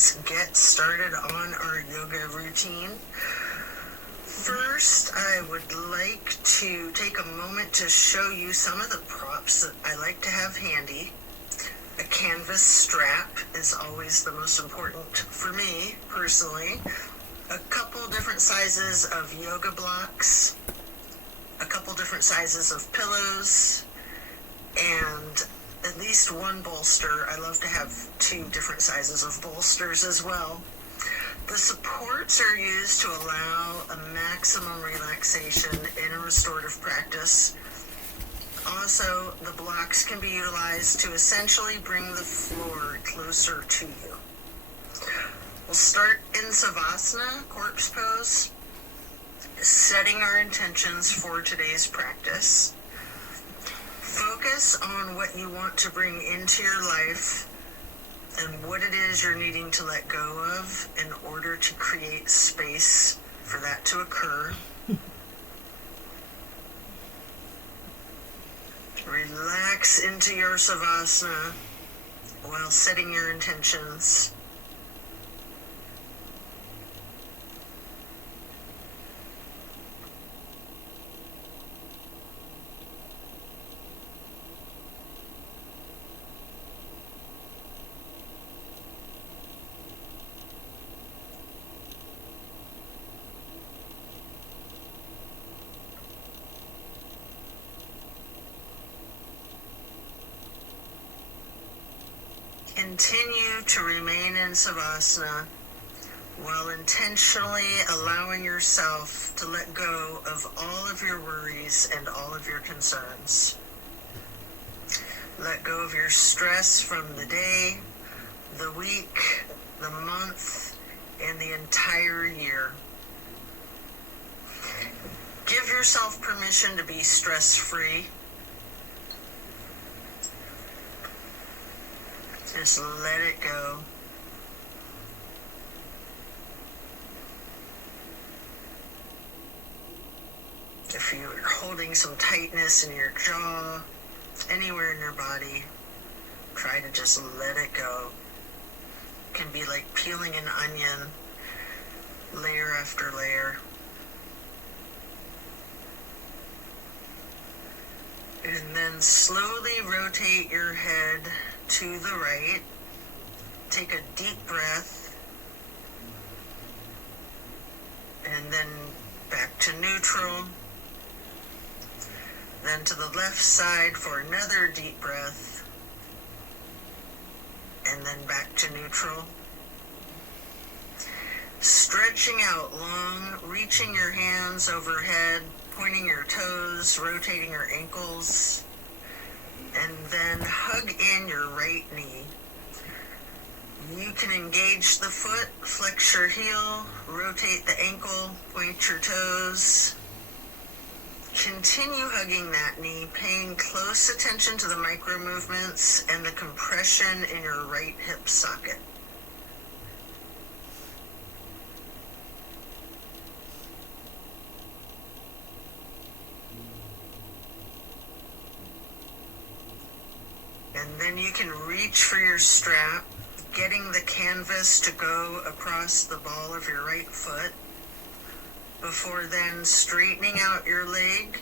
let's get started on our yoga routine. First, I would like to take a moment to show you some of the props that I like to have handy. A canvas strap is always the most important for me, personally. A couple different sizes of yoga blocks, a couple different sizes of pillows, and at least one bolster. I love to have 2 different sizes of bolsters as well. The supports are used to allow a maximum relaxation in a restorative practice. Also, the blocks can be utilized to essentially bring the floor closer to you. We'll start in Savasana, corpse pose, setting our intentions for today's practice. Focus on what you want to bring into your life and what it is you're needing to let go of in order to create space for that to occur. Relax into your Savasana while setting your intentions. Continue to remain in Savasana while intentionally allowing yourself to let go of all of your worries and all of your concerns. Let go of your stress from the day, the week, the month, and the entire year. Give yourself permission to be stress-free. Just let it go. If you're holding some tightness in your jaw, anywhere in your body, try to just let it go. It can be like peeling an onion, layer after layer. And then slowly rotate your head to the right. Take a deep breath. And then back to neutral. Then to the left side for another deep breath. And then back to neutral. Stretching out long, reaching your hands overhead, pointing your toes, rotating your ankles. And then hug in your right knee. You can engage the foot, flex your heel, rotate the ankle, point your toes. Continue hugging that knee, paying close attention to the micro movements and the compression in your right hip socket. And then you can reach for your strap, getting the canvas to go across the ball of your right foot, before then straightening out your leg,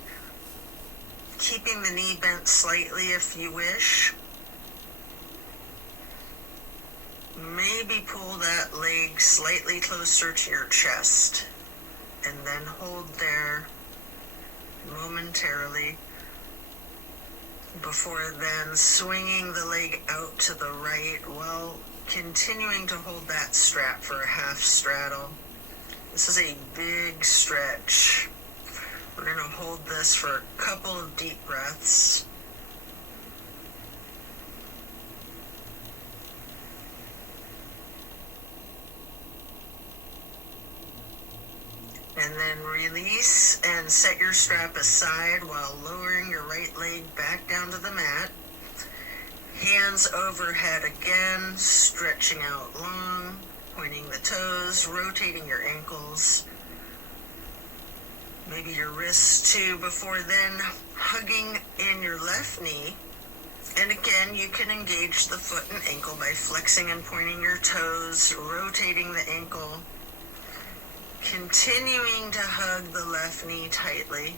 keeping the knee bent slightly if you wish. Maybe pull that leg slightly closer to your chest, and then hold there momentarily, before then swinging the leg out to the right while continuing to hold that strap for a half straddle. This is a big stretch. We're going to hold this for a couple of deep breaths. And then release and set your strap aside while lowering your right leg back down to the mat. Hands overhead again, stretching out long, pointing the toes, rotating your ankles, maybe your wrists too, before then hugging in your left knee. And again, you can engage the foot and ankle by flexing and pointing your toes, rotating the ankle, continuing to hug the left knee tightly.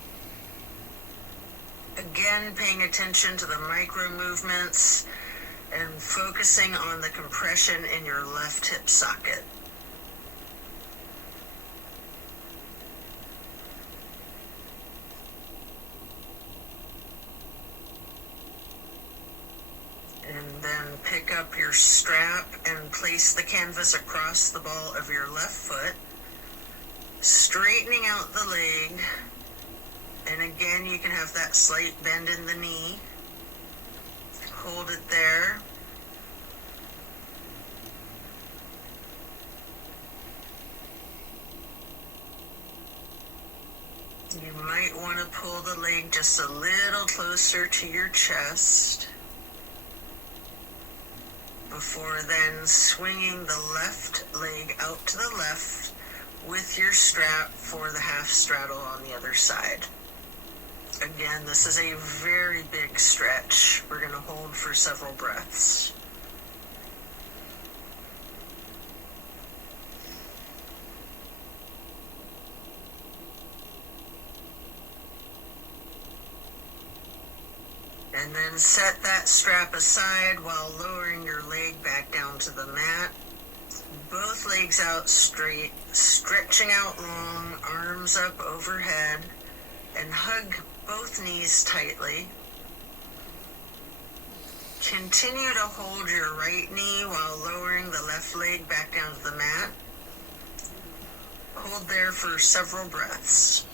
Again, paying attention to the micro movements and focusing on the compression in your left hip socket. And then pick up your strap and place the canvas across the ball of your left foot, straightening out the leg. And again, you can have that slight bend in the knee. Hold it there. You might want to pull the leg just a little closer to your chest before then swinging the left leg out to the left with your strap for the half straddle on the other side. Again, this is a very big stretch. We're going to hold for several breaths. And then set that strap aside while lowering your leg back down to the mat. Both legs out straight, stretching out long, arms up overhead, and hug both knees tightly. Continue to hold your right knee while lowering the left leg back down to the mat. Hold there for several breaths.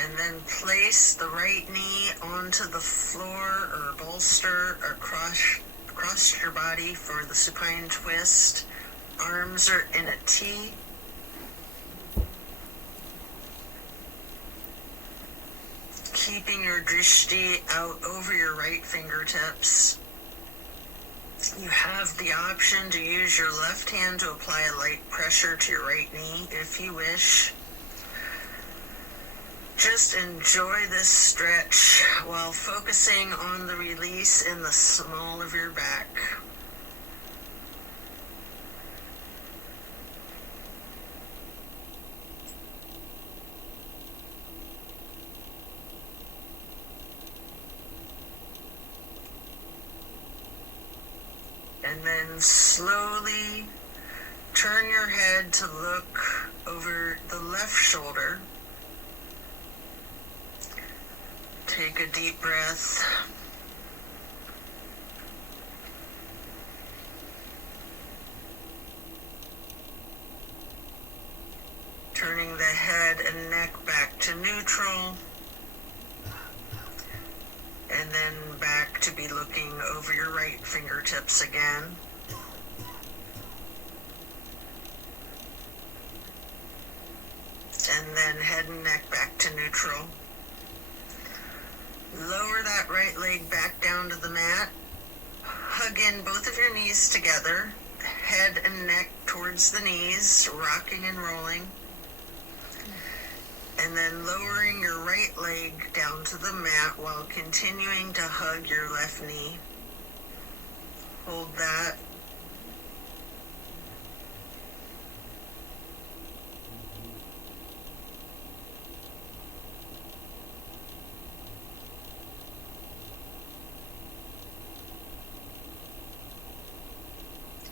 And then place the right knee onto the floor or bolster across your body for the supine twist. Arms are in a T. Keeping your drishti out over your right fingertips. You have the option to use your left hand to apply a light pressure to your right knee if you wish. Just enjoy this stretch while focusing on the release in the small of your back. And then slowly turn your head to look over the left shoulder. Take a deep breath. Turning the head and neck back to neutral. And then back to be looking over your right fingertips again. And then head and neck back to neutral. Lower that right leg back down to the mat. Hug in both of your knees together. Head and neck towards the knees, rocking and rolling. And then lowering your right leg down to the mat while continuing to hug your left knee. Hold that.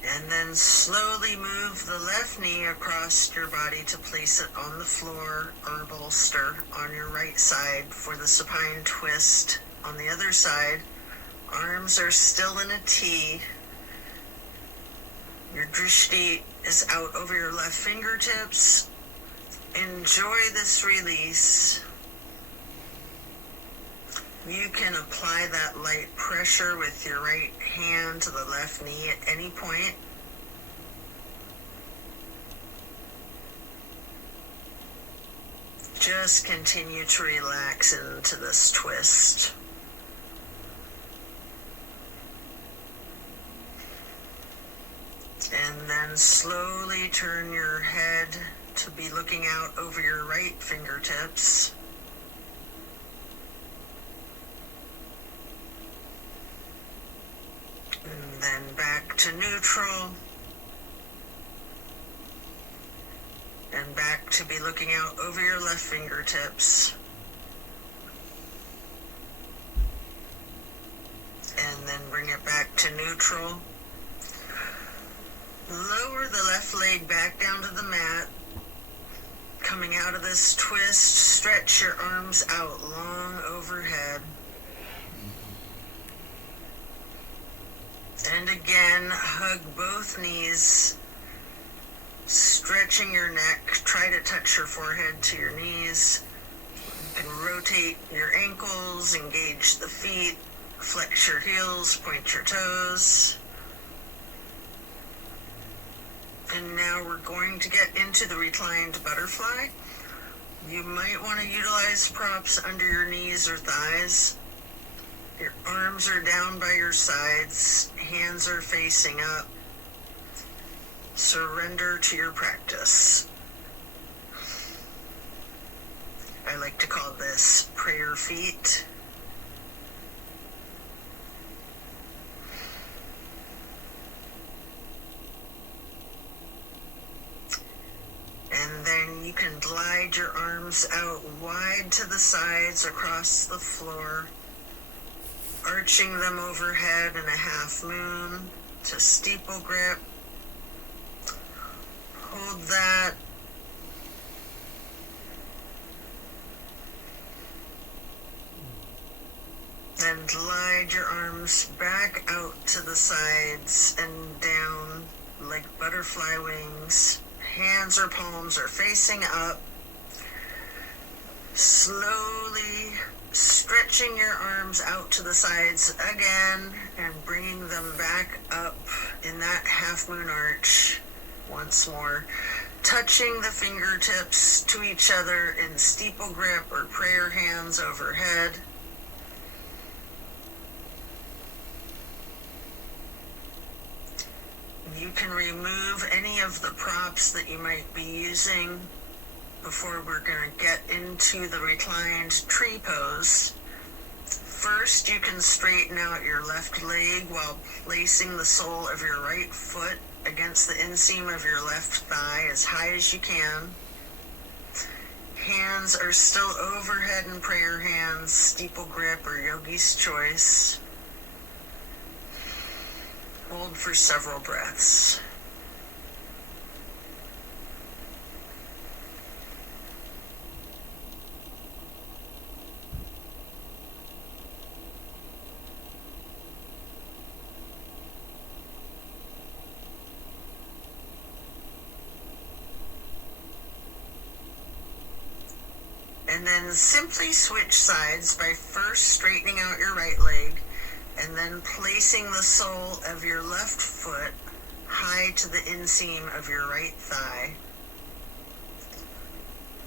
And then slowly move the left knee across your body to place it on the floor or bolster on your right side for the supine twist. On the other side, arms are still in a T. Your drishti is out over your left fingertips. Enjoy this release. You can apply that light pressure with your right hand to the left knee at any point. just continue to relax into this twist. And then slowly turn your head to be looking out over your right fingertips. And then back to neutral. And back to be looking out over your left fingertips. And then bring it back to neutral. Lower the left leg back down to the mat. Coming out of this twist, stretch your arms out long overhead. And again, hug both knees, stretching your neck. Try to touch your forehead to your knees. You can rotate your ankles, engage the feet, flex your heels, point your toes. And now we're going to get into the reclined butterfly. You might want to utilize props under your knees or thighs. Your arms are down by your sides, hands are facing up. Surrender to your practice. I like to call this prayer feet. And then you can glide your arms out wide to the sides across the floor, arching them overhead in a half moon to steeple grip. Hold that. And glide your arms back out to the sides and down like butterfly wings. Hands or palms are facing up. Slowly stretching your arms out to the sides again and bringing them back up in that half moon arch once more. Touching the fingertips to each other in steeple grip or prayer hands overhead. You can remove any of the props that you might be using before we're going to get into the reclined tree pose. First, you can straighten out your left leg while placing the sole of your right foot against the inseam of your left thigh as high as you can. Hands are still overhead in prayer hands, steeple grip or yogi's choice. Hold for several breaths. And then simply switch sides by first straightening out your right leg and then placing the sole of your left foot high to the inseam of your right thigh.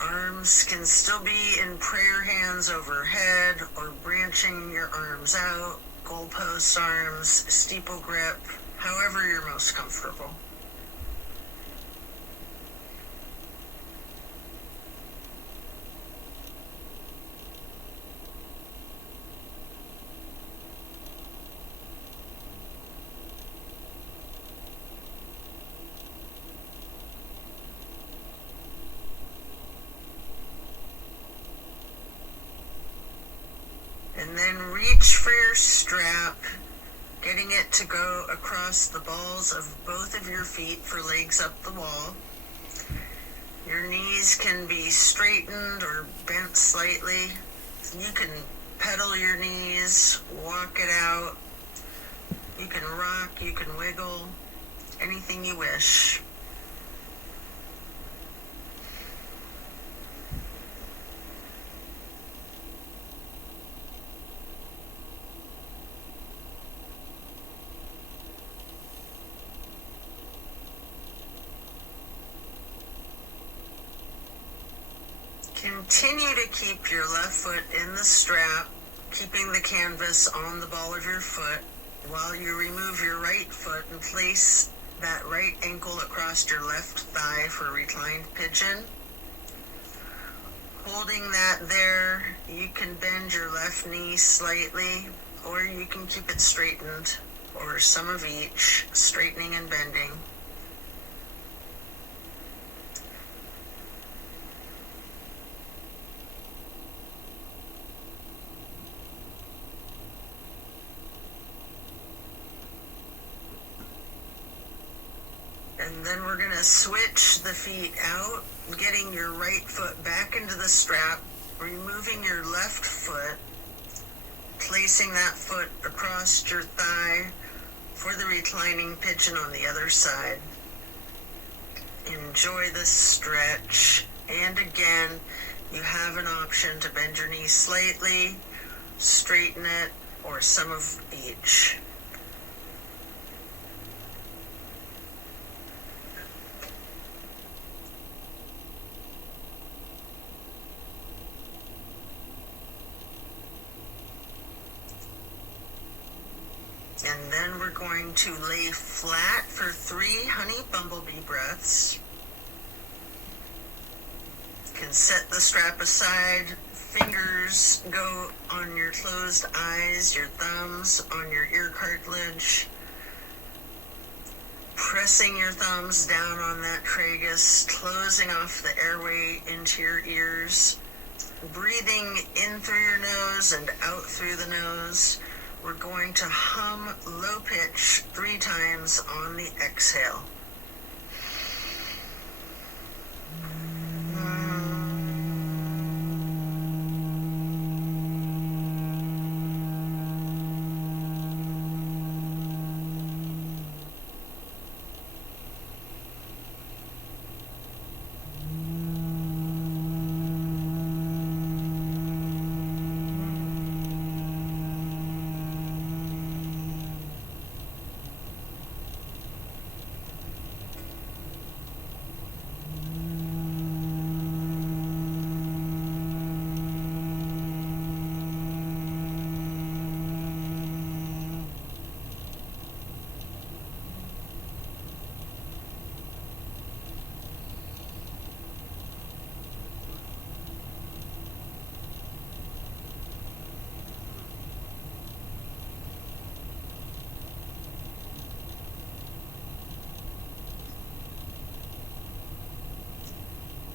Arms can still be in prayer hands overhead or branching your arms out, goalpost arms, steeple grip, however you're most comfortable. And then reach for your strap, getting it to go across the balls of both of your feet for legs up the wall. Your knees can be straightened or bent slightly. You can pedal your knees, walk it out. You can rock, you can wiggle, anything you wish. Can Continue to keep your left foot in the strap, keeping the canvas on the ball of your foot while you remove your right foot and place that right ankle across your left thigh for reclined pigeon. Holding that there, you can bend your left knee slightly, or you can keep it straightened, or some of each, straightening and bending. And then we're going to switch the feet out, getting your right foot back into the strap, removing your left foot, placing that foot across your thigh for the reclining pigeon on the other side. Enjoy the stretch. And again, you have an option to bend your knee slightly, straighten it, or some of each. And then we're going to lay flat for 3 honey bumblebee breaths. You can set the strap aside, fingers go on your closed eyes, your thumbs on your ear cartilage, pressing your thumbs down on that tragus, closing off the airway into your ears, breathing in through your nose and out through the nose. We're going to hum low pitch 3 times on the exhale.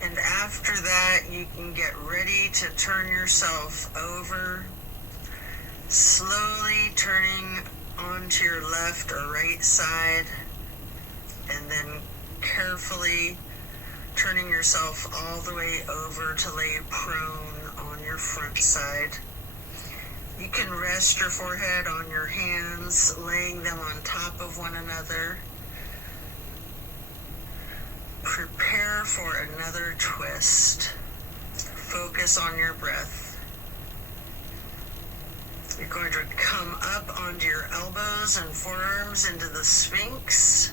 And after that, you can get ready to turn yourself over, slowly turning onto your left or right side, and then carefully turning yourself all the way over to lay prone on your front side. You can rest your forehead on your hands, laying them on top of one another. Prepare for another twist. Focus on your breath. You're going to come up onto your elbows and forearms into the Sphinx.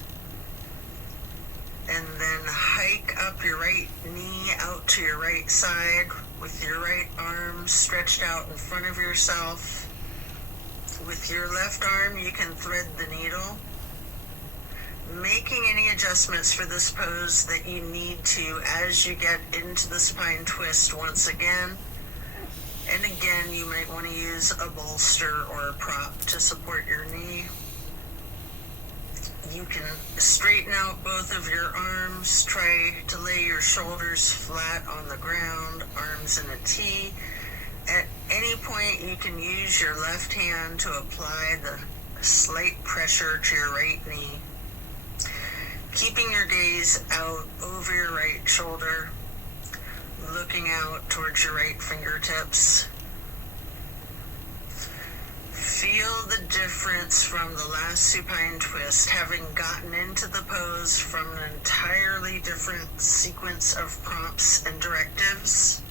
And then hike up your right knee out to your right side with your right arm stretched out in front of yourself. With your left arm, you can thread the needle, making any adjustments for this pose that you need to as you get into the spine twist once again. And again, you might want to use a bolster or a prop to support your knee. You can straighten out both of your arms, try to lay your shoulders flat on the ground, arms in a T. At any point, you can use your left hand to apply the slight pressure to your right knee, keeping your gaze out over your right shoulder, looking out towards your right fingertips. Feel the difference from the last supine twist, having gotten into the pose from an entirely different sequence of prompts and directives.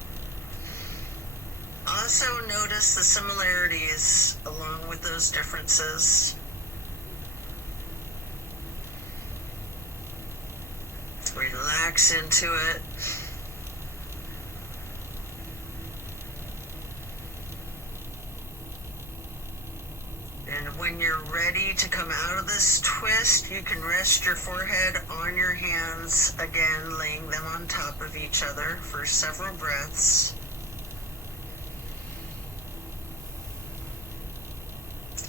Also notice the similarities along with those differences. Relax into it. And when you're ready to come out of this twist, you can rest your forehead on your hands, again laying them on top of each other for several breaths.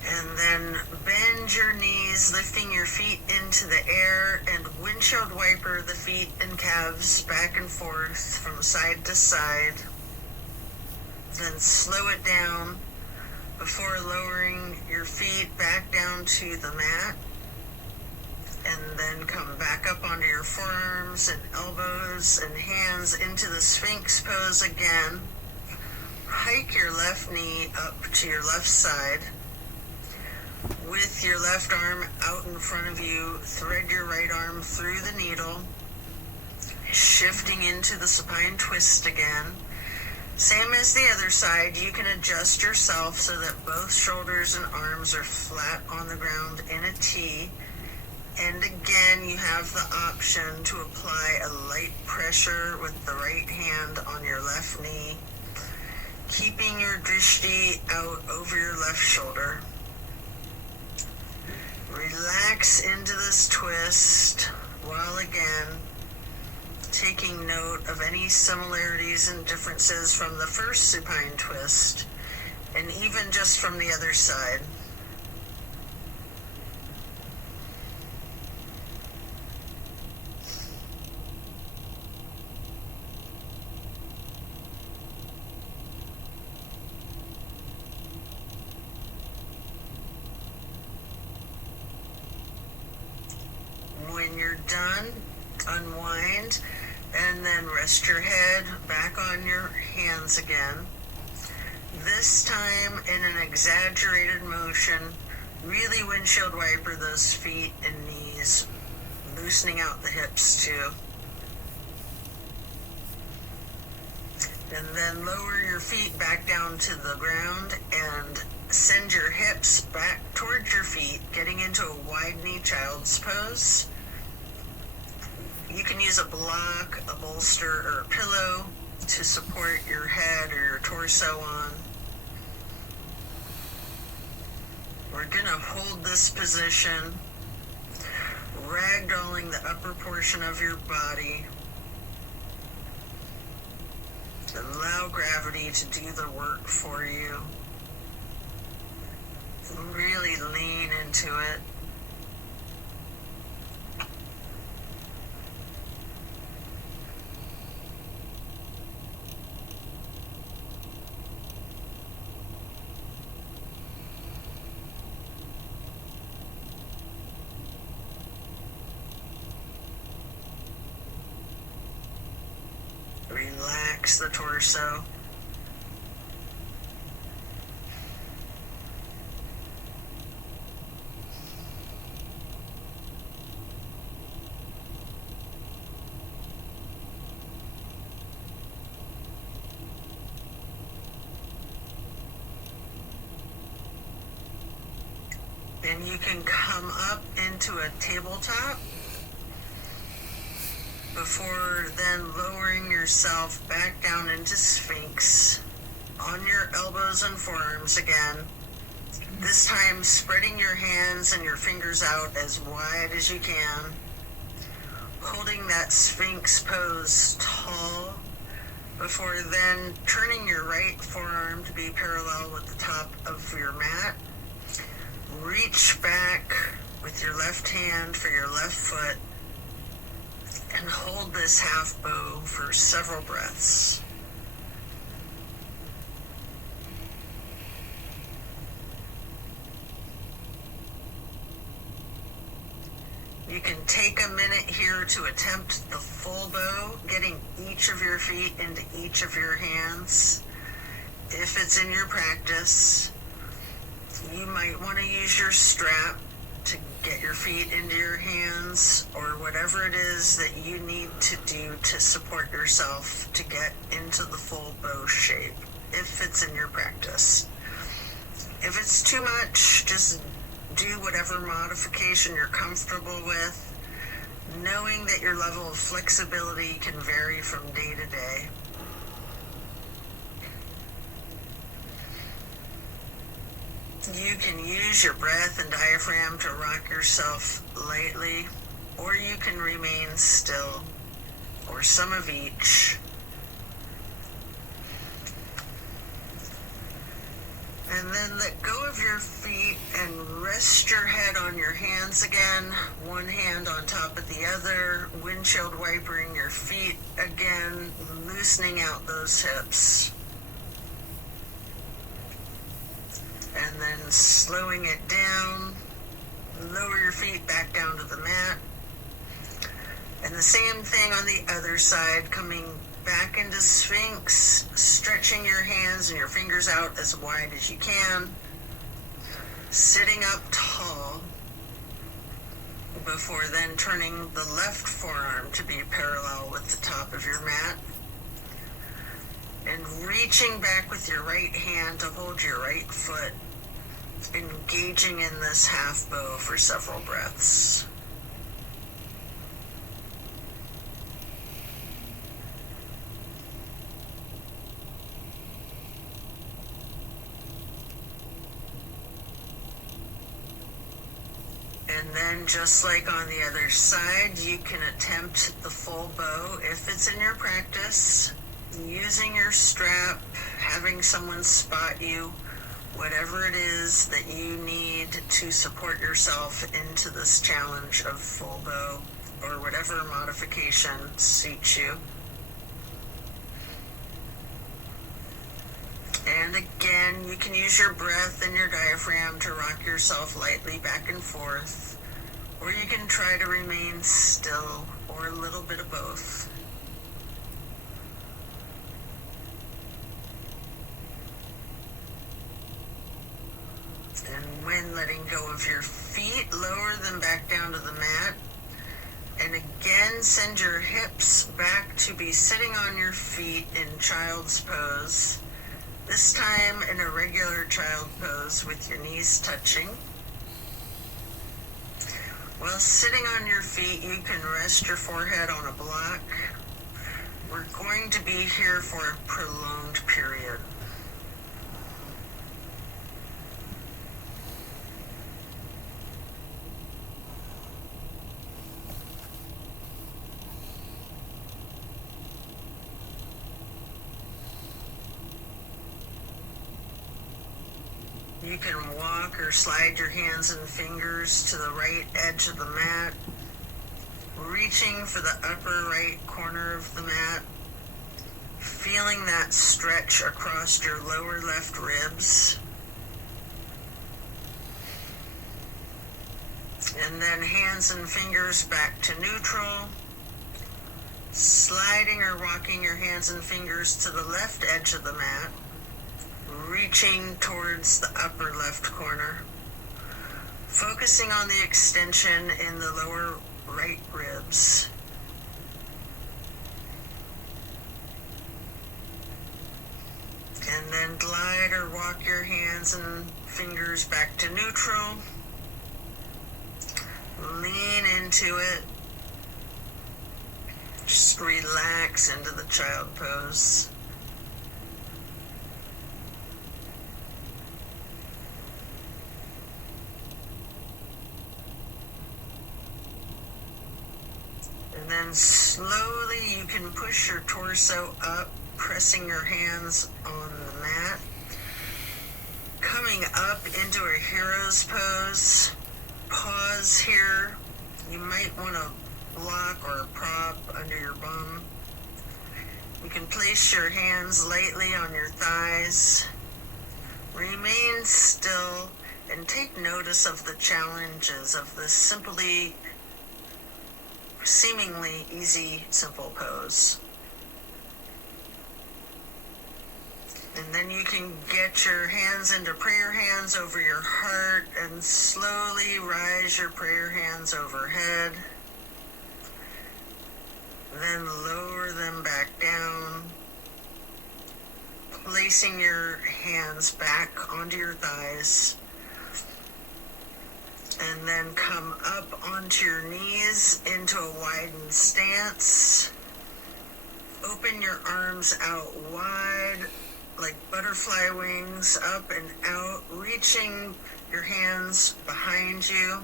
And then bend your knees, lifting your feet into the air, and windshield wiper the feet and calves back and forth from side to side. Then slow it down before lowering your feet back down to the mat. And then come back up onto your forearms and elbows and hands into the Sphinx pose again. Hike your left knee up to your left side. With your left arm out in front of you, thread your right arm through the needle, shifting into the supine twist again. Same as the other side, you can adjust yourself so that both shoulders and arms are flat on the ground in a T. And again, you have the option to apply a light pressure with the right hand on your left knee, keeping your drishti out over your left shoulder. Relax into this twist while again taking note of any similarities and differences from the first supine twist and even just from the other side. When you're done, unwind and then rest your head back on your hands again. This time in an exaggerated motion, really windshield wiper those feet and knees, loosening out the hips too. And then lower your feet back down to the ground and send your hips back towards your feet, getting into a wide knee child's pose. You can use a block, a bolster, or a pillow to support your head or your torso on. We're going to hold this position, ragdolling the upper portion of your body. Allow gravity to do the work for you. Really lean into it. Relax the torso. And you can come up into a tabletop before then lowering yourself back down into Sphinx on your elbows and forearms again. This time spreading your hands and your fingers out as wide as you can, holding that Sphinx pose tall before then turning your right forearm to be parallel with the top of your mat. Reach back with your left hand for your left foot and hold this half bow for several breaths. You can take a minute here to attempt the full bow, getting each of your feet into each of your hands. If it's in your practice, you might want to use your strap to get your feet into your hands, or whatever it is that you need to do to support yourself to get into the full bow shape, if it's in your practice. If it's too much, just do whatever modification you're comfortable with, knowing that your level of flexibility can vary from day to day. You can use your breath and diaphragm to rock yourself lightly, or you can remain still, or some of each. And then let go of your feet and rest your head on your hands again, one hand on top of the other, windshield wipering your feet again, loosening out those hips. And then slowing it down, lower your feet back down to the mat. And the same thing on the other side, coming back into Sphinx, stretching your hands and your fingers out as wide as you can, sitting up tall, before then turning the left forearm to be parallel with the top of your mat, and reaching back with your right hand to hold your right foot, engaging in this half bow for several breaths. And then just like on the other side, you can attempt the full bow if it's in your practice, using your strap, having someone spot you, whatever it is that you need to support yourself into this challenge of full bow, or whatever modification suits you. And again, you can use your breath and your diaphragm to rock yourself lightly back and forth, or you can try to remain still, or a little bit of both. And when letting go of your feet, lower them back down to the mat. And again, send your hips back to be sitting on your feet in child's pose. This time in a regular child pose with your knees touching. While sitting on your feet, you can rest your forehead on a block. We're going to be here for a prolonged period. You can walk or slide your hands and fingers to the right edge of the mat, reaching for the upper right corner of the mat, feeling that stretch across your lower left ribs. And then hands and fingers back to neutral, sliding or walking your hands and fingers to the left edge of the mat, reaching towards the upper left corner, focusing on the extension in the lower right ribs. And then glide or walk your hands and fingers back to neutral. Lean into it. Just relax into the child pose. And then slowly you can push your torso up, pressing your hands on the mat. Coming up into a hero's pose. Pause here. You might want a block or a prop under your bum. You can place your hands lightly on your thighs. Remain still and take notice of the challenges of this seemingly easy, simple pose. And then you can get your hands into prayer hands over your heart and slowly rise your prayer hands overhead. Then lower them back down, placing your hands back onto your thighs. And then come up onto your knees into a widened stance. Open your arms out wide like butterfly wings, up and out, reaching your hands behind you,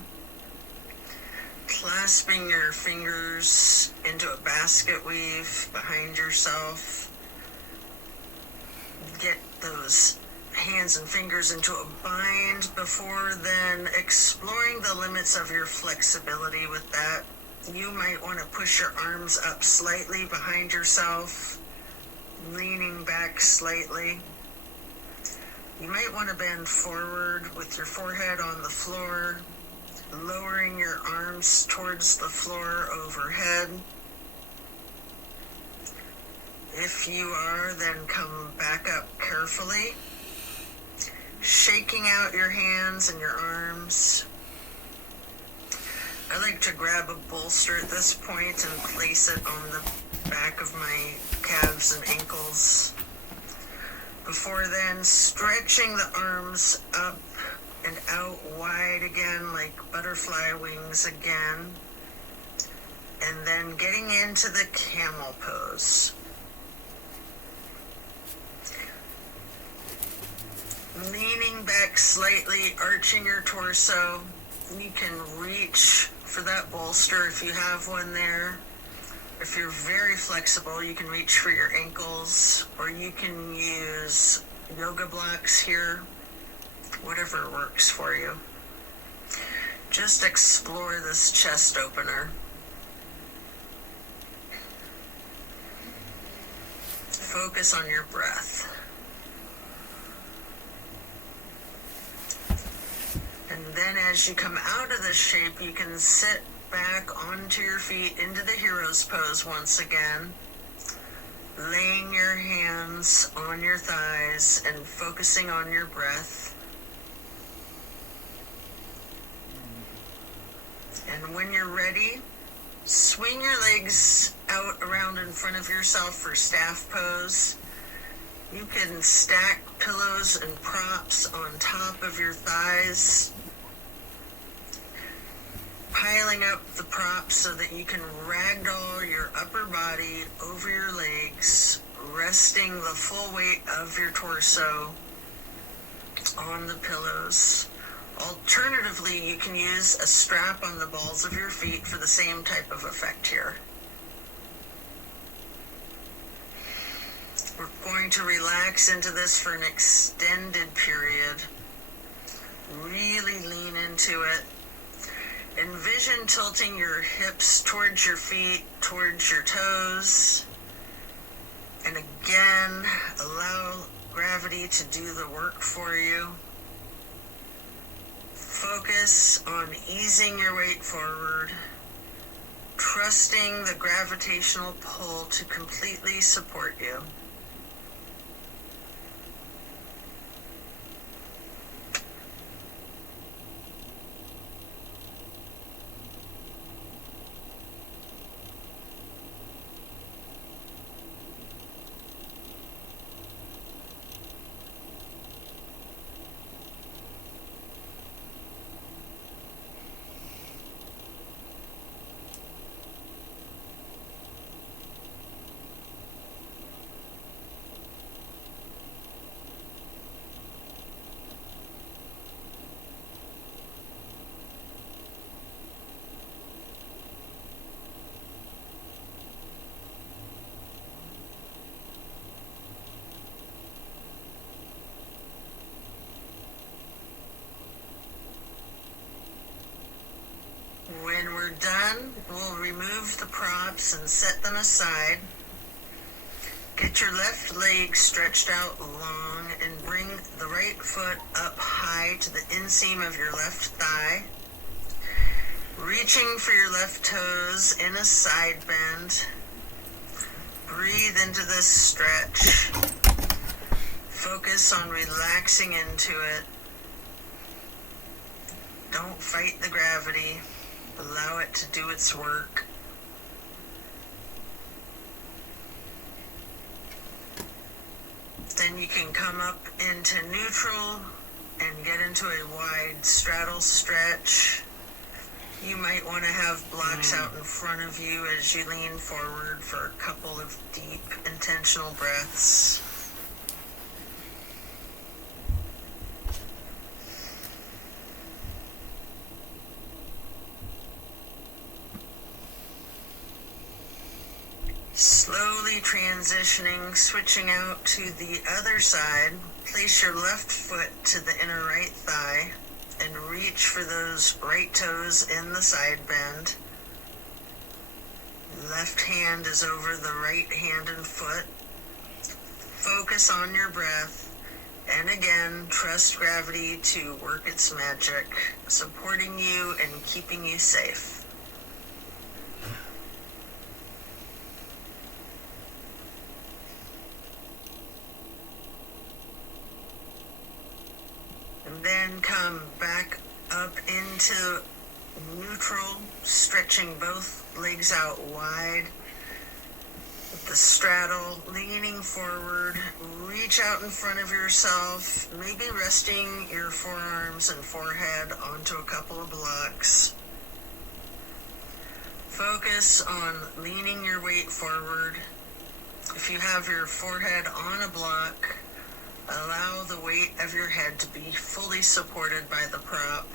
clasping your fingers into a basket weave behind yourself. Get those hands and fingers into a bind before then exploring the limits of your flexibility with that. You might want to push your arms up slightly behind yourself, leaning back slightly. You might want to bend forward with your forehead on the floor, lowering your arms towards the floor overhead. If you are, then come back up carefully, shaking out your hands and your arms. I like to grab a bolster at this point and place it on the back of my calves and ankles. Before then, stretching the arms up and out wide again like butterfly wings again. And then getting into the camel pose. Leaning back slightly, arching your torso. You can reach for that bolster if you have one there. If you're very flexible, you can reach for your ankles, or you can use yoga blocks here, whatever works for you. Just explore this chest opener. Focus on your breath. And then as you come out of this shape, you can sit back onto your feet into the hero's pose once again, laying your hands on your thighs and focusing on your breath. And when you're ready, swing your legs out around in front of yourself for staff pose. You can stack pillows and props on top of your thighs, piling up the props so that you can ragdoll your upper body over your legs, resting the full weight of your torso on the pillows. Alternatively, you can use a strap on the balls of your feet for the same type of effect here. We're going to relax into this for an extended period. Really lean into it. Envision tilting your hips towards your feet, towards your toes. And again, allow gravity to do the work for you. Focus on easing your weight forward, trusting the gravitational pull to completely support you. When we're done, we'll remove the props and set them aside. Get your left leg stretched out long and bring the right foot up high to the inseam of your left thigh. Reaching for your left toes in a side bend. Breathe into this stretch. Focus on relaxing into it. Don't fight the gravity. Allow it to do its work. Then you can come up into neutral and get into a wide straddle stretch. You might want to have blocks out in front of you as you lean forward for a couple of deep, intentional breaths. transitioning, switching out to the other side. Place your left foot to the inner right thigh and reach for those right toes in the side bend. Left hand is over the right hand and foot. Focus on your breath, and again, trust gravity to work its magic, supporting you and keeping you safe. And then come back up into neutral, stretching both legs out wide. With the straddle, leaning forward, reach out in front of yourself, maybe resting your forearms and forehead onto a couple of blocks. Focus on leaning your weight forward. If you have your forehead on a block, allow the weight of your head to be fully supported by the prop.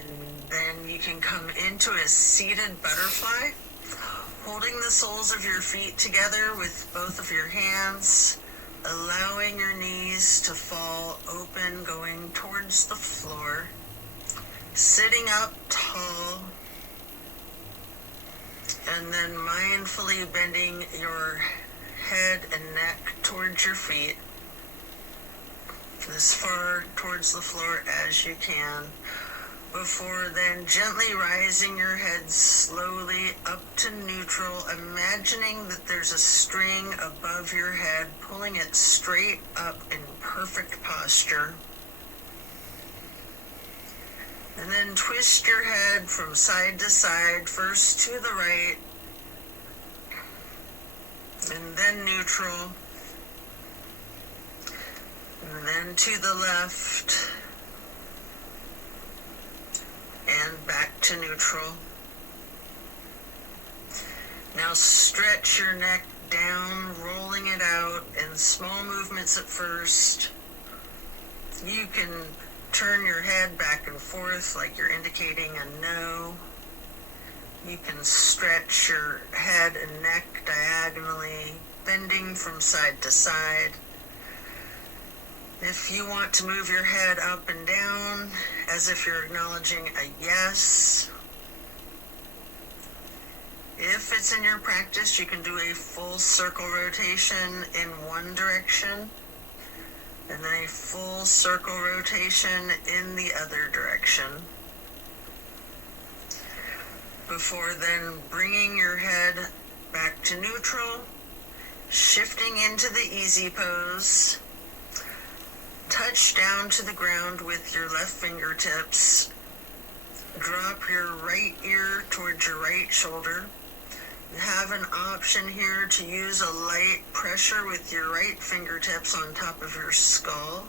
And then you can come into a seated butterfly, holding the soles of your feet together with both of your hands, allowing your knees to fall open, going towards the floor, sitting up tall, and then mindfully bending your head and neck towards your feet, as far towards the floor as you can, before then gently rising your head slowly up to neutral, imagining that there's a string above your head, pulling it straight up in perfect posture. And then twist your head from side to side, first to the right, and then neutral, and then to the left, and back to neutral. Now stretch your neck down, rolling it out in small movements at first. You can turn your head back and forth like you're indicating a no. You can stretch your head and neck diagonally, bending from side to side. If you want to move your head up and down as if you're acknowledging a yes. If it's in your practice, you can do a full circle rotation in one direction and then a full circle rotation in the other direction. Before then bringing your head back to neutral, shifting into the easy pose. Touch down to the ground with your left fingertips. Drop your right ear towards your right shoulder. You have an option here to use a light pressure with your right fingertips on top of your skull.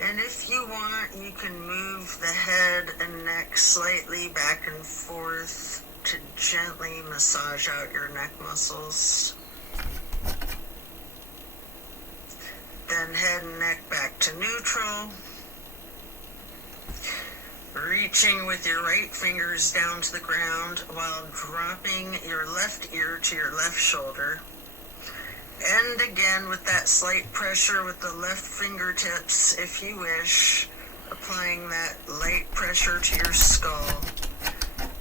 And if you want, you can move the head and neck slightly back and forth to gently massage out your neck muscles. Then head and neck back to neutral. Reaching with your right fingers down to the ground while dropping your left ear to your left shoulder. And again with that slight pressure with the left fingertips, if you wish, applying that light pressure to your skull.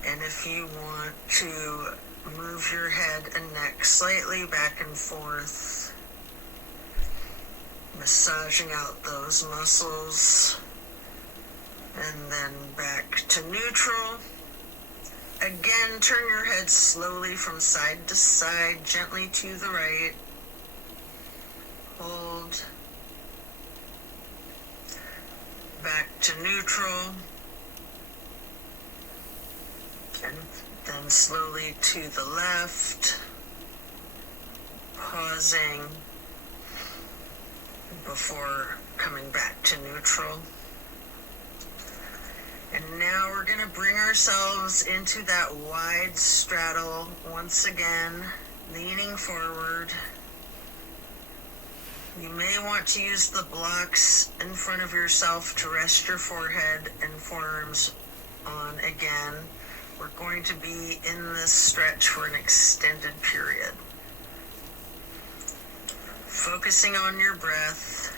And if you want to move your head and neck slightly back and forth, massaging out those muscles, and then back to neutral. Again, turn your head slowly from side to side, gently to the right. Hold. Back to neutral. And then slowly to the left. Pausing before coming back to neutral. And now we're going to bring ourselves into that wide straddle once again, leaning forward, You may want to use the blocks in front of yourself to rest your forehead and forearms on again. We're going to be in this stretch for an extended period. Focusing on your breath.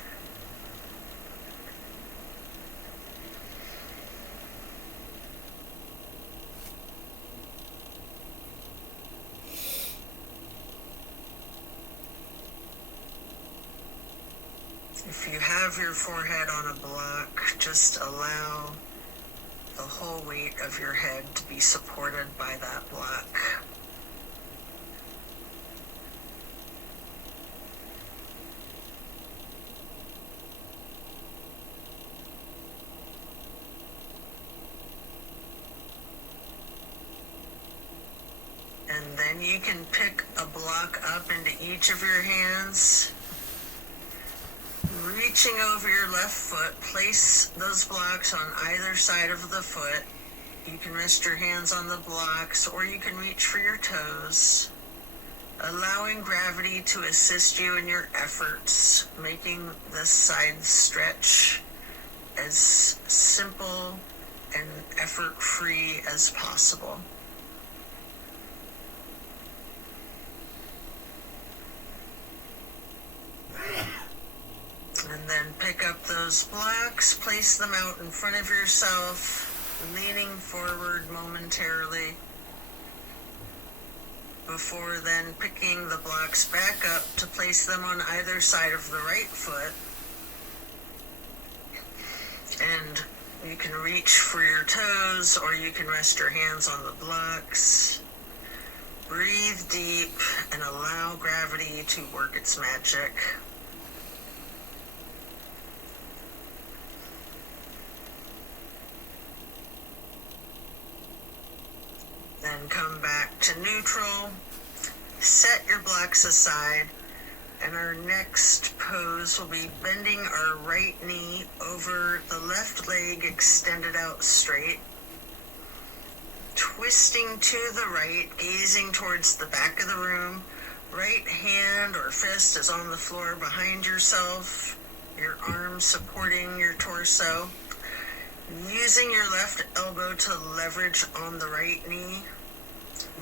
If you have your forehead on a block, just allow the whole weight of your head to be supported by that block. And then you can pick a block up into each of your hands. Reaching over your left foot, place those blocks on either side of the foot. You can rest your hands on the blocks, or you can reach for your toes, allowing gravity to assist you in your efforts, making this side stretch as simple and effort-free as possible. And then pick up those blocks, place them out in front of yourself, leaning forward momentarily, before then picking the blocks back up to place them on either side of the right foot. And you can reach for your toes, or you can rest your hands on the blocks. Breathe deep and allow gravity to work its magic. Then come back to neutral, set your blocks aside, and our next pose will be bending our right knee over the left leg extended out straight, twisting to the right, gazing towards the back of the room. Right hand or fist is on the floor behind yourself, your arm supporting your torso. Using your left elbow to leverage on the right knee.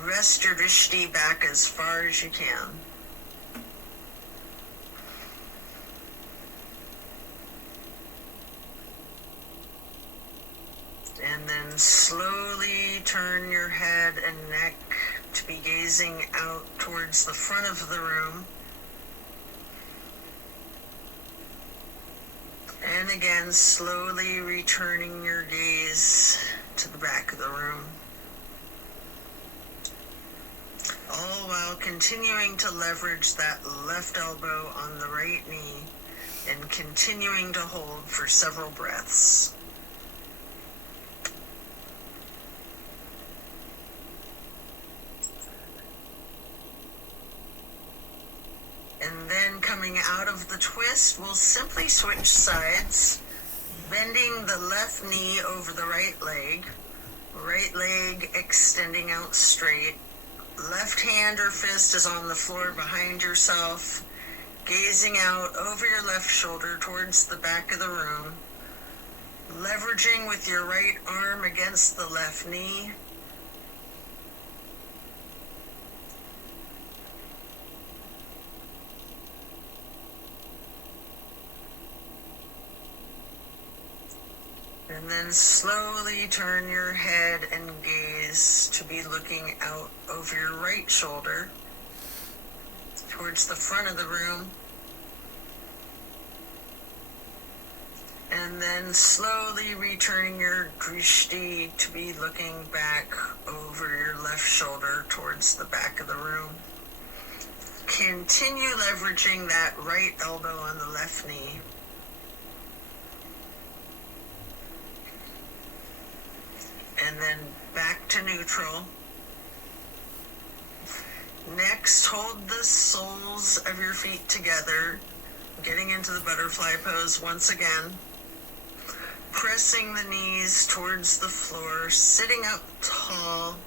Rest your drishti back as far as you can. And then slowly turn your head and neck to be gazing out towards the front of the room. And again, slowly returning your gaze to the back of the room. All while continuing to leverage that left elbow on the right knee and continuing to hold for several breaths. And then coming out of the twist, we'll simply switch sides, bending the left knee over the right leg extending out straight. Left hand or fist is on the floor behind yourself, gazing out over your left shoulder towards the back of the room, leveraging with your right arm against the left knee. And then slowly turn your head and gaze to be looking out over your right shoulder towards the front of the room. And then slowly returning your drishti to be looking back over your left shoulder towards the back of the room. Continue leveraging that right elbow on the left knee. And then back to neutral. Next, hold the soles of your feet together, getting into the butterfly pose once again. Pressing the knees towards the floor, sitting up tall.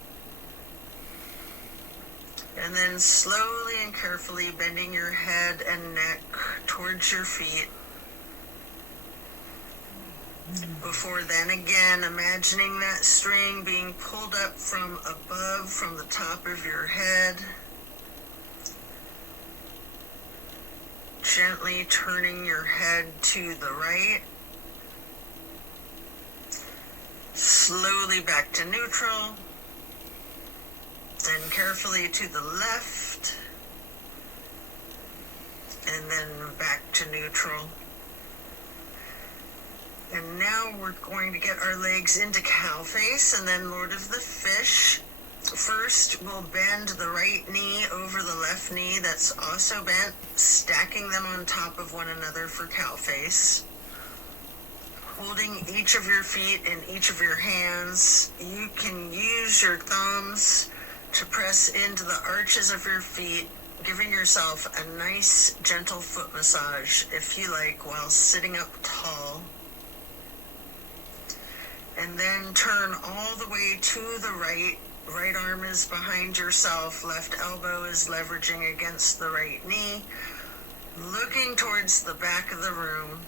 And then slowly and carefully bending your head and neck towards your feet. Before then, again, imagining that string being pulled up from above, from the top of your head. Gently turning your head to the right. Slowly back to neutral. Then carefully to the left. And then back to neutral. And now we're going to get our legs into cow face and then Lord of the Fish. First, we'll bend the right knee over the left knee that's also bent, stacking them on top of one another for cow face. Holding each of your feet in each of your hands, you can use your thumbs to press into the arches of your feet, giving yourself a nice, gentle foot massage, if you like, while sitting up tall. And then turn all the way to the right. Right arm is behind yourself, left elbow is leveraging against the right knee, looking towards the back of the room.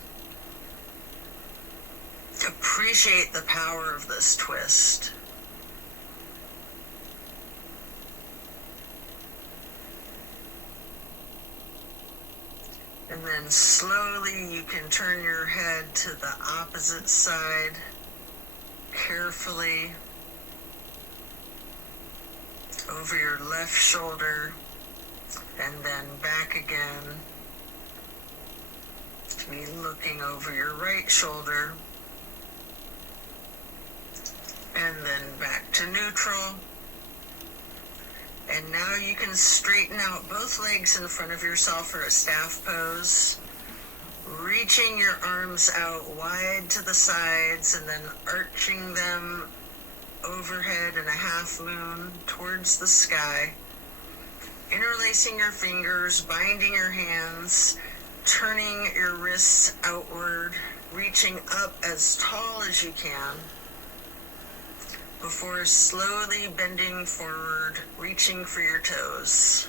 Appreciate the power of this twist. And then slowly you can turn your head to the opposite side, carefully, over your left shoulder, and then back again, to be looking over your right shoulder, and then back to neutral. And now you can straighten out both legs in front of yourself for a staff pose, reaching your arms out wide to the sides and then arching them overhead in a half moon towards the sky, interlacing your fingers, binding your hands, turning your wrists outward, reaching up as tall as you can, before slowly bending forward, reaching for your toes.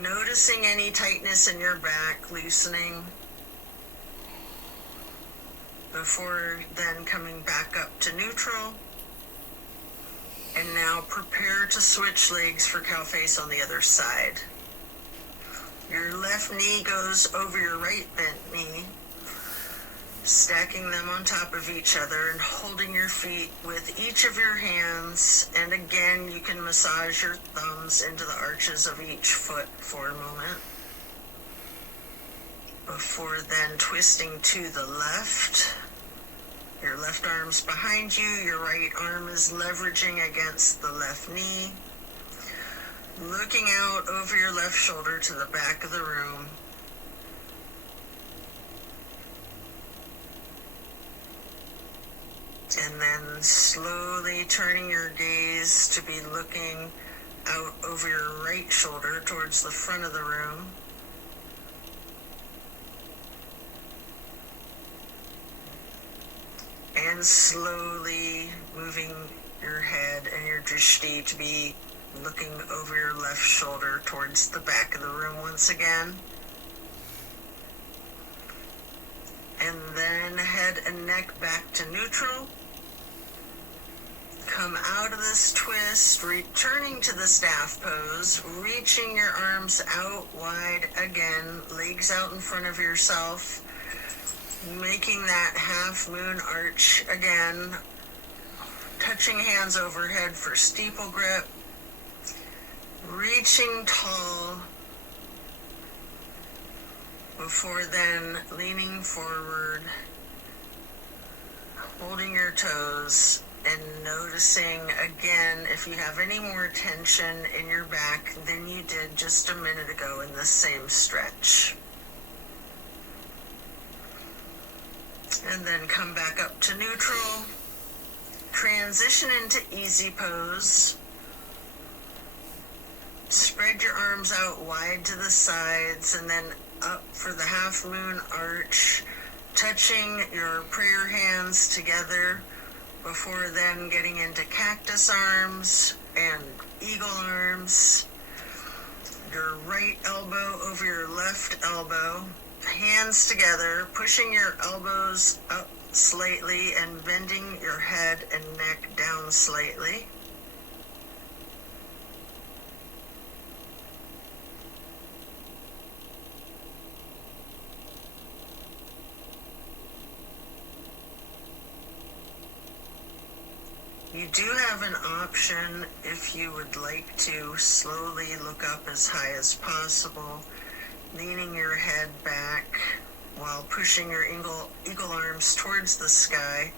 Noticing any tightness in your back, loosening, before then coming back up to neutral. And now prepare to switch legs for cow face on the other side. Your left knee goes over your right bent knee, stacking them on top of each other and holding your feet with each of your hands. And again, you can massage your thumbs into the arches of each foot for a moment. Before then twisting to the left. Your left arm's behind you, your right arm is leveraging against the left knee. Looking out over your left shoulder to the back of the room. And then slowly turning your gaze to be looking out over your right shoulder towards the front of the room. And slowly moving your head and your drishti to be looking over your left shoulder towards the back of the room once again. And then head and neck back to neutral. Come out of this twist, returning to the staff pose, reaching your arms out wide again, legs out in front of yourself, making that half moon arch again, touching hands overhead for steeple grip, reaching tall, before then leaning forward, holding your toes, and noticing again if you have any more tension in your back than you did just a minute ago in this same stretch. And then come back up to neutral, transition into easy pose, spread your arms out wide to the sides and then up for the half moon arch, touching your prayer hands together before then getting into cactus arms, and eagle arms. Your right elbow over your left elbow, hands together, pushing your elbows up slightly and bending your head and neck down slightly. You do have an option if you would like to slowly look up as high as possible, leaning your head back while pushing your eagle arms towards the sky.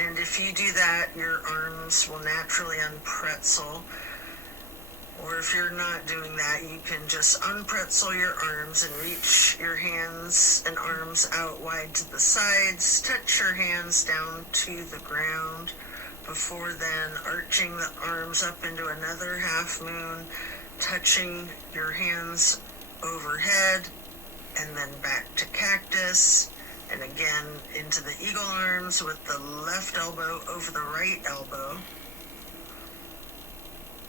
And if you do that, your arms will naturally unpretzel. Or if you're not doing that, you can just unpretzel your arms and reach your hands and arms out wide to the sides. Touch your hands down to the ground. Before then, arching the arms up into another half moon, touching your hands overhead, and then back to cactus, and again into the eagle arms with the left elbow over the right elbow,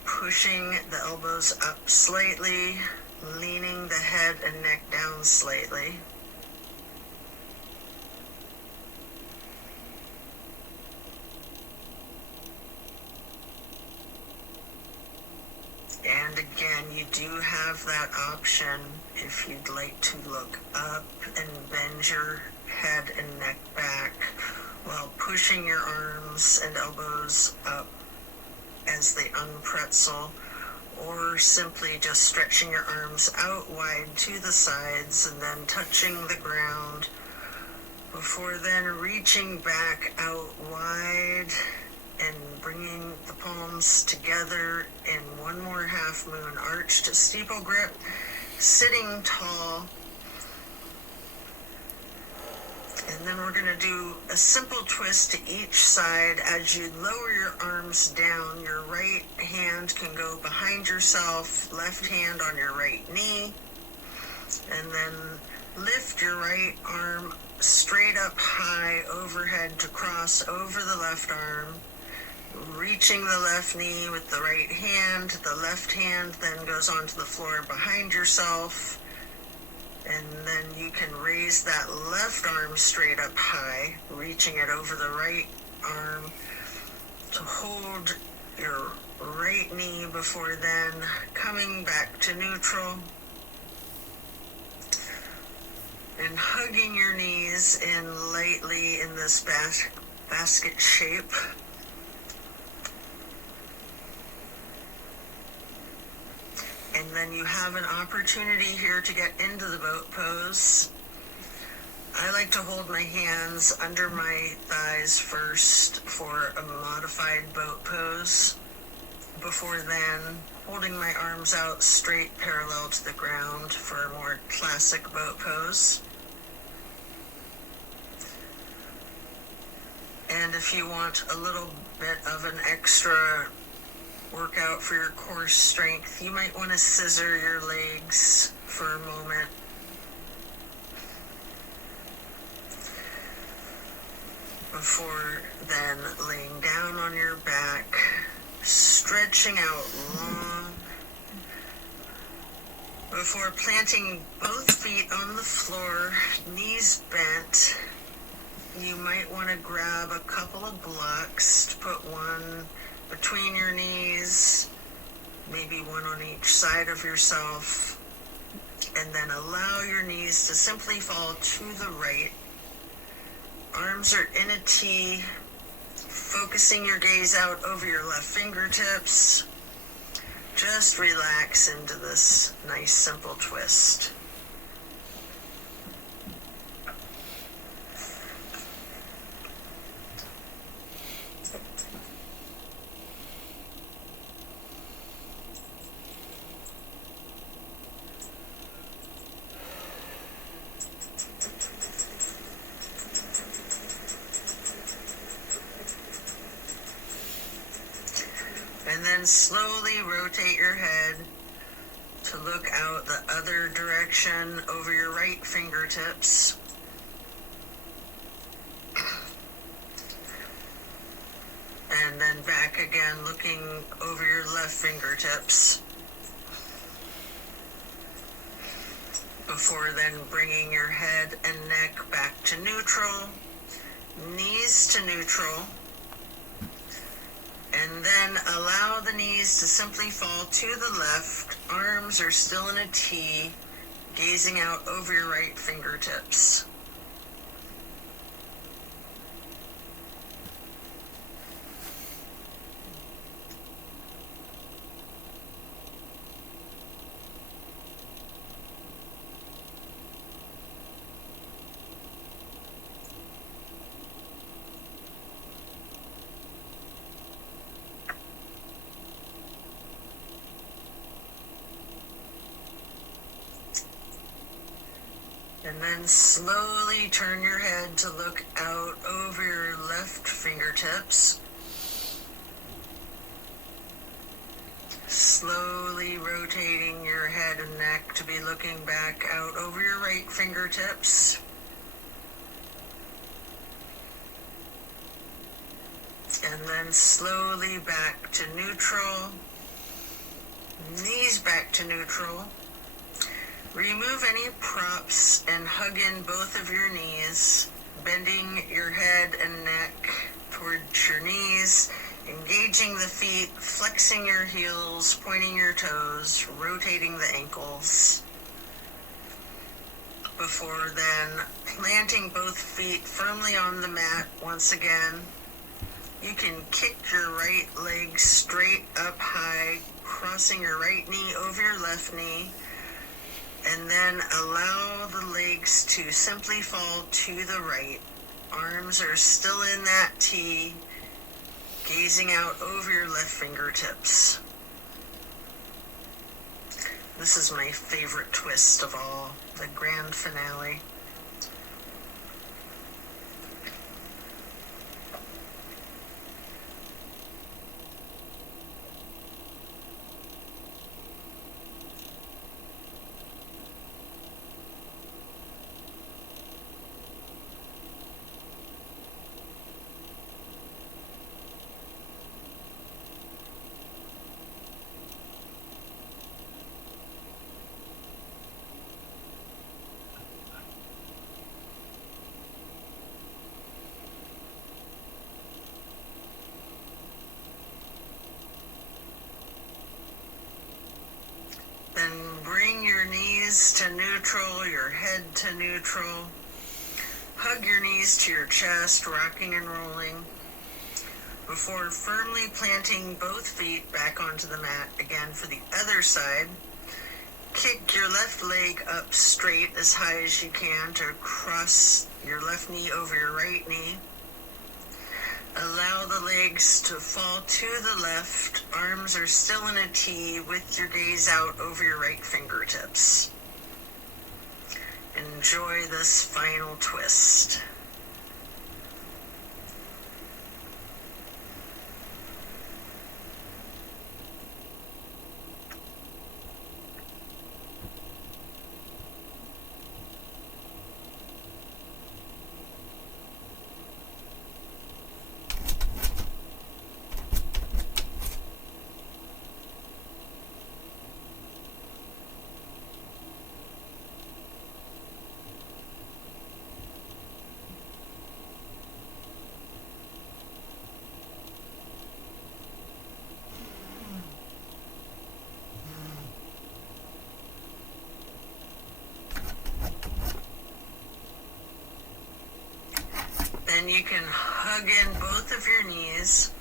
pushing the elbows up slightly, leaning the head and neck down slightly. And again, you do have that option if you'd like to look up and bend your head and neck back while pushing your arms and elbows up as they unpretzel, or simply just stretching your arms out wide to the sides and then touching the ground before then reaching back out wide and bringing the palms together in one more half moon arch to steeple grip, sitting tall. And then we're going to do a simple twist to each side. As you lower your arms down, your right hand can go behind yourself, left hand on your right knee, and then lift your right arm straight up high overhead to cross over the left arm, reaching the left knee with the right hand. The left hand then goes onto the floor behind yourself, and then you can raise that left arm straight up high, reaching it over the right arm to hold your right knee before then coming back to neutral and hugging your knees in lightly in this basket shape. And then you have an opportunity here to get into the boat pose. I like to hold my hands under my thighs first for a modified boat pose. Before then, holding my arms out straight parallel to the ground for a more classic boat pose. And if you want a little bit of an extra workout for your core strength, you might want to scissor your legs for a moment. Before then laying down on your back, stretching out long. Before planting both feet on the floor, knees bent, you might want to grab a couple of blocks to put one between your knees, maybe one on each side of yourself, and then allow your knees to simply fall to the right. Arms are in a T, focusing your gaze out over your left fingertips. Just relax into this nice simple twist. And then slowly rotate your head to look out the other direction over your right fingertips. And then head back again, looking over your left fingertips. Before then bringing your head and neck back to neutral, knees to neutral, and then allow the knees to simply fall to the left. Arms are still in a T, gazing out over your right fingertips. And then slowly turn your head to look out over your left fingertips. Slowly rotating your head and neck to be looking back out over your right fingertips. And then slowly back to neutral. Knees back to neutral. Remove any props and hug in both of your knees, bending your head and neck towards your knees, engaging the feet, flexing your heels, pointing your toes, rotating the ankles. Before then, planting both feet firmly on the mat once again. You can kick your right leg straight up high, crossing your right knee over your left knee. And then allow the legs to simply fall to the right. Arms are still in that T, gazing out over your left fingertips. This is my favorite twist of all, the grand finale. Then bring your knees to neutral, your head to neutral. Hug your knees to your chest, rocking and rolling. Before firmly planting both feet back onto the mat again for the other side. Kick your left leg up straight as high as you can to cross your left knee over your right knee. Allow the legs to fall to the left. Arms are still in a T with your gaze out over your right fingertips. Enjoy this final twist. Then you can hug in both of your knees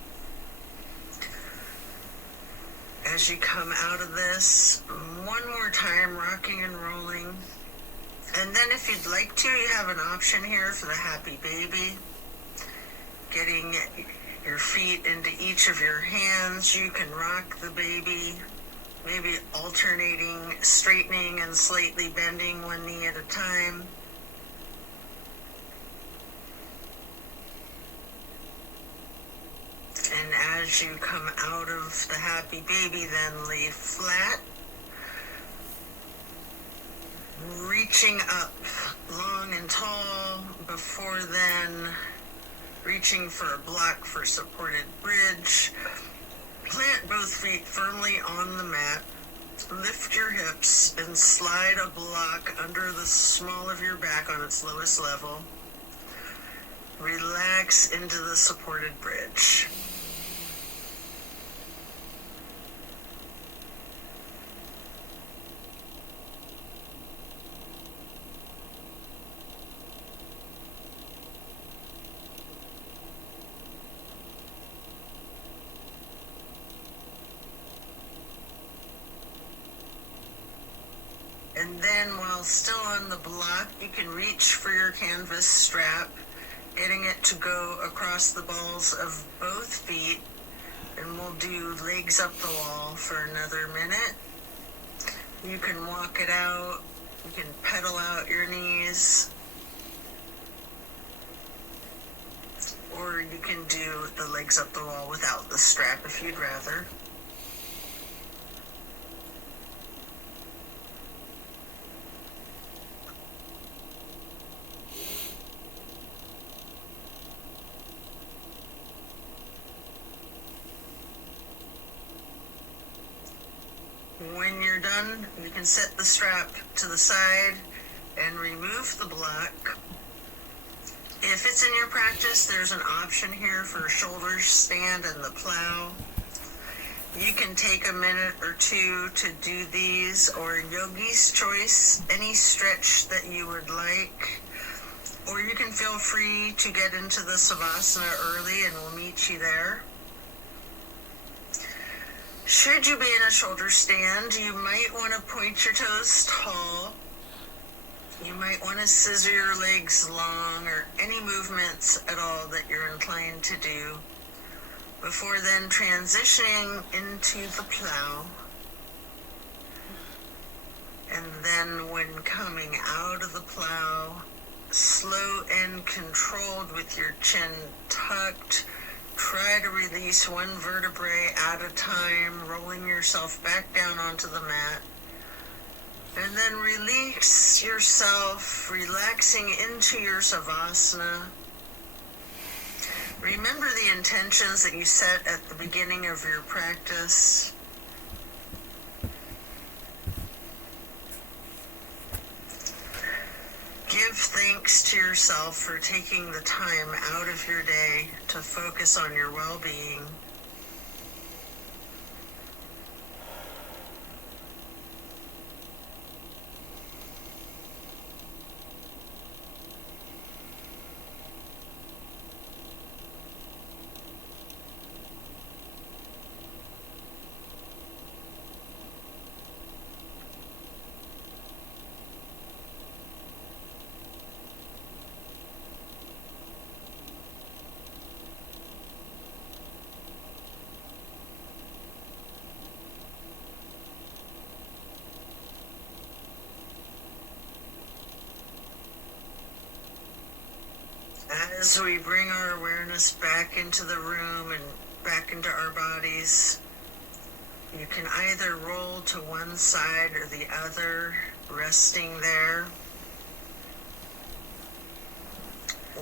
as you come out of this. One more time, rocking and rolling. And then if you'd like to, you have an option here for the happy baby. Getting your feet into each of your hands. You can rock the baby, maybe alternating, straightening and slightly bending one knee at a time. And as you come out of the happy baby, then lay flat, reaching up long and tall. Before then, reaching for a block for supported bridge. Plant both feet firmly on the mat. Lift your hips and slide a block under the small of your back on its lowest level. Relax into the supported bridge. And then while still on the block, you can reach for your canvas strap, getting it to go across the balls of both feet, and we'll do legs up the wall for another minute. You can walk it out, you can pedal out your knees, or you can do the legs up the wall without the strap if you'd rather. When you're done, you can set the strap to the side and remove the block. If it's in your practice, there's an option here for a shoulder stand and the plow. You can take a minute or two to do these, or yogi's choice, any stretch that you would like. Or you can feel free to get into the savasana early and we'll meet you there. Should you be in a shoulder stand, you might want to point your toes tall. You might want to scissor your legs long, or any movements at all that you're inclined to do, before then transitioning into the plow. And then when coming out of the plow, slow and controlled with your chin tucked, try to release one vertebrae at a time, rolling yourself back down onto the mat. And then release yourself, relaxing into your savasana. Remember the intentions that you set at the beginning of your practice. Give thanks to yourself for taking the time out of your day to focus on your well-being. As we bring our awareness back into the room and back into our bodies, you can either roll to one side or the other, resting there.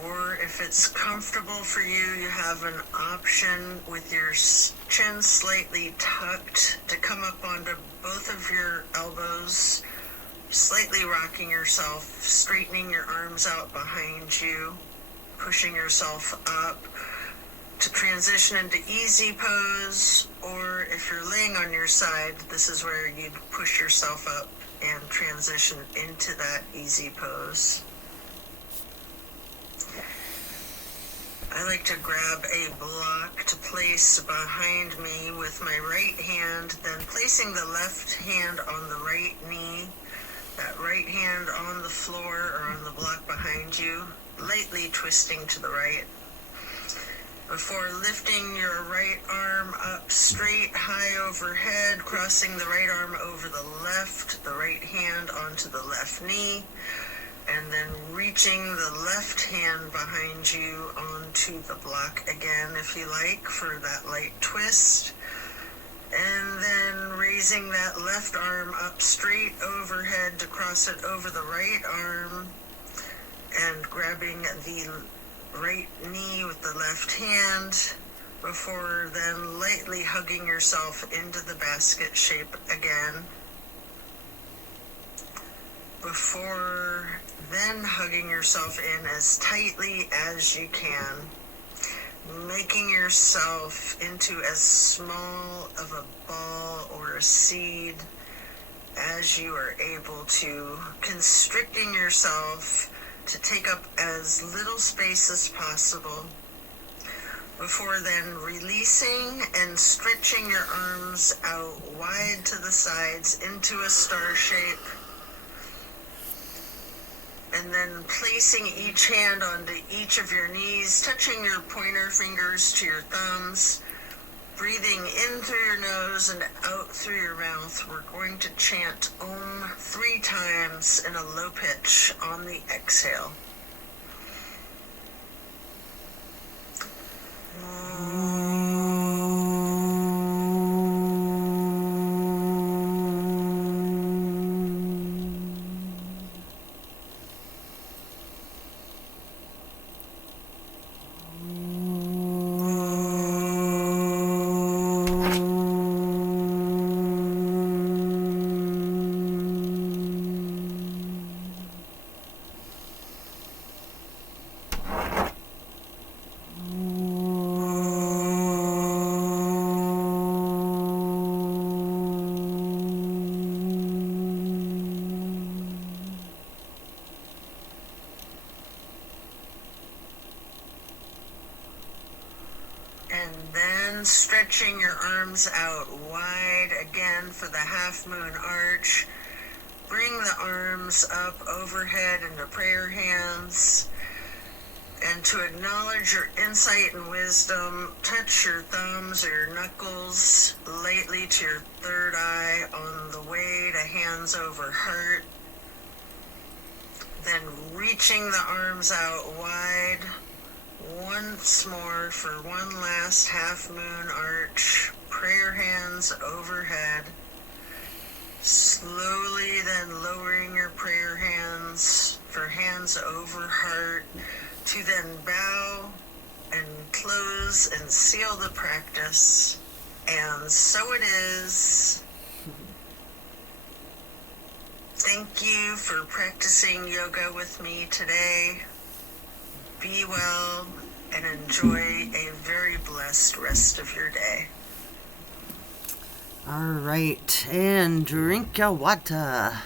Or if it's comfortable for you, you have an option with your chin slightly tucked to come up onto both of your elbows, slightly rocking yourself, straightening your arms out behind you, pushing yourself up to transition into easy pose. Or if you're laying on your side, this is where you'd push yourself up and transition into that easy pose. I like to grab a block to place behind me with my right hand, then placing the left hand on the right knee, that right hand on the floor or on the block behind you, lightly twisting to the right. Before lifting your right arm up straight, high overhead, crossing the right arm over the right hand onto the left knee, and then reaching the left hand behind you onto the block again, if you like, for that light twist. And then raising that left arm up straight overhead to cross it over the right arm, and grabbing the right knee with the left hand, before then lightly hugging yourself into the basket shape again. Before then hugging yourself in as tightly as you can, making yourself into as small of a ball or a seed as you are able to, constricting yourself to take up as little space as possible. Before then releasing and stretching your arms out wide to the sides into a star shape. And then placing each hand onto each of your knees, touching your pointer fingers to your thumbs, breathing in through your nose and out through your mouth. We're going to chant Om 3 times in a low pitch on the exhale. And then stretching your arms out wide again for the half moon arch. Bring the arms up overhead into prayer hands. And to acknowledge your insight and wisdom, touch your thumbs or your knuckles lightly to your third eye on the way to hands over heart. Then reaching the arms out wide once more for one last half moon arch, prayer hands overhead. Slowly then lowering your prayer hands for hands over heart, to then bow and close and seal the practice. And so it is. Thank you for practicing yoga with me today. Be well and enjoy a very blessed rest of your day. All right, and drink your water.